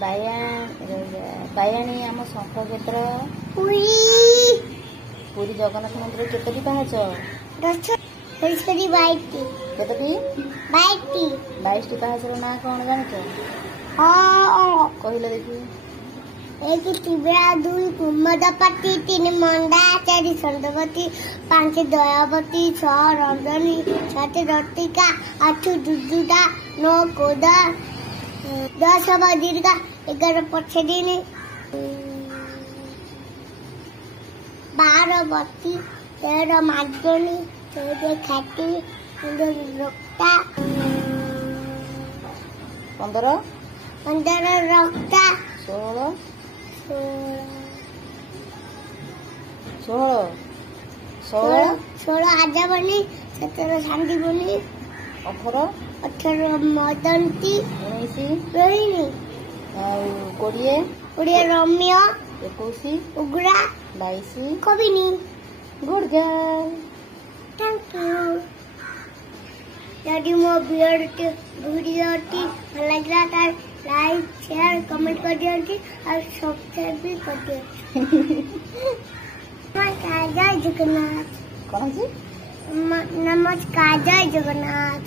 बायाणी आम शंख क्षेत्र पुरी जगन्नाथ मंदिर केतोटी पाहाच केतोटी 22टी पाहाचर ना कौन जान कहले देखी 1 तिबरा 2 कुमदपति 3 मंदा 4 संदवती 5 दयावती 6 रंजनी 7 रतिका 8 दुदुदा 9 कोदा 10 बजीरका 11 पछदिनी 12 बत्ती 13 मार्गनी 14 खाटी 15 रक्ता 15 रक्ता 16 आजा बनी 17 शांति बनी 18 मदंती 19 रोहिणी 20 रम्य 21 उग्रा 22 कविनी गुड गर्ल थैंक यू यदि मो वीडियो भल लगा तो लाइक शेयर कमेंट कर दियंती और सब्सक्राइब भी कर दियंती नमस्कार जय जगन्नाथ कौन सी नमस्कार जय जगन्नाथ।